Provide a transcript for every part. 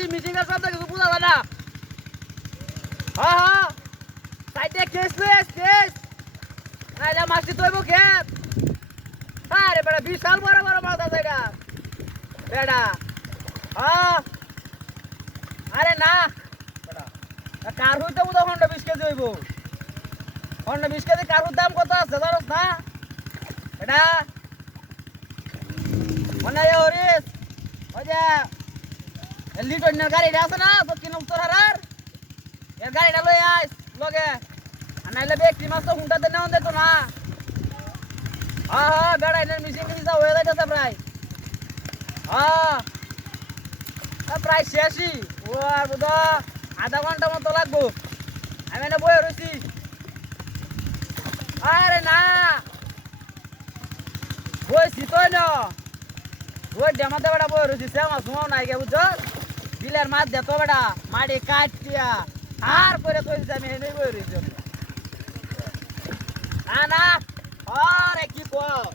কইতাছি মিটিং এর শব্দ কিছু বুঝা যায় না হ্যাঁ সাইডে কেস নাইলে মাছটি তৈব খেত আরে বেটা বিশাল বড় বড় মাছ আছে এটা বেটা আরে না বেটা কার হইতে বুঝা হন্ডা 20 কেজি হইব হন্ডা 20 কেজি কারুর দাম কত আছে জানোস না এটা মনে হয় হরিস ওই যে লিটনের গাড়িটা আছে না দক্ষিণ উত্তর হারার এর গাড়িটা লই আইস লগে আর নাইলে ব্যক্তি মাছ তো হুন্টাতে নেওয়া যেত না হ্যাঁ বেড়াই মিশিং মিশা হয়ে যাইতেছে প্রায় প্রায় শেষই ও আর বোধ আধা ঘন্টা মতো লাগবো আমি না বয়ে রয়েছি আরে না বইছি তো না ওই ডেমাতে বেটা বয়ে রয়েছি সে আমার ঘুমাও নাই গে বুঝছো বিলের মাছ দে তো বেটা মাটি কাটিয়া আর করে তৈরি আমি এনেই বয়ে রয়েছি না না আরে কি কর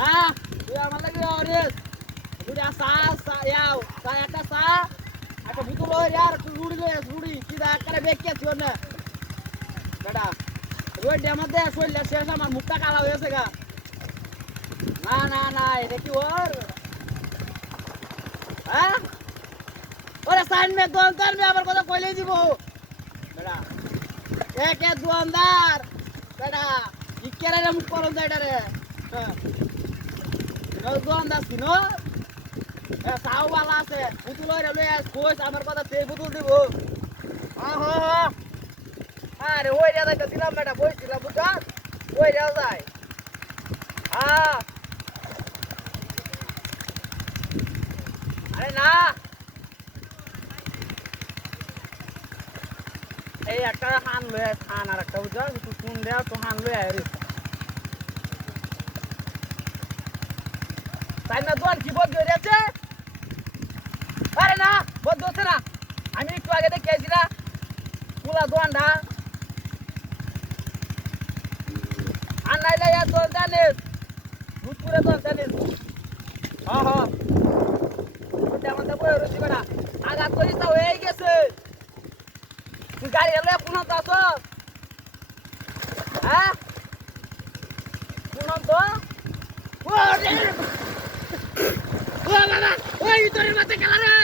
না তুই আমার লাগে অরিস দুটা সা ইয়াও সা একটা সা একটা ভিতর ইয়ার রুড়ি কি দা করে বেকে ছিল না বেটা ওই ডেমাতে শরীরটা শেষ আমার মুখটা কালা হয়েছে গা না না না এটা কি ওর হ্যাঁ ওরে সাইন মে দোকানদার মে আমার কথা কইলেই দিব বেটা একে দোকানদার বেটা ইকেরে রে মুখ করন যাইডা রে হ্যাঁ দোকানদার কিনো এ সাউ वाला আছে বুতুল রে লই আস কইস আমার কথা তে বুতুল দিব হ্যাঁ আরে ওই রে যাইতা দিলাম বেটা বইছিলাম বুঝছ ওই রে যায় আরে না এই একটা হান লয়ে হান আর একটা বুঝছ তুই কোন দেয়া তো হান লয়ে আইরিস তাই না দোয়ান কি বদ হইছে আরে না বদ হচ্ছে না আমি একটু আগে দেখেছি না পুলা দোয়ানটা আর নাইলে ইয়া দোয়ান জানিস ভূতপুরে দোয়ান জানিস হ্যাঁ আমাদের বই রয়েছি বেটা আঘাত করিস তা হয়ে গেছে তুই গাড়ি এলে পুনঃ তো আসো হ্যাঁ পুনঃ তো ওই তোর মাথা খেলা রে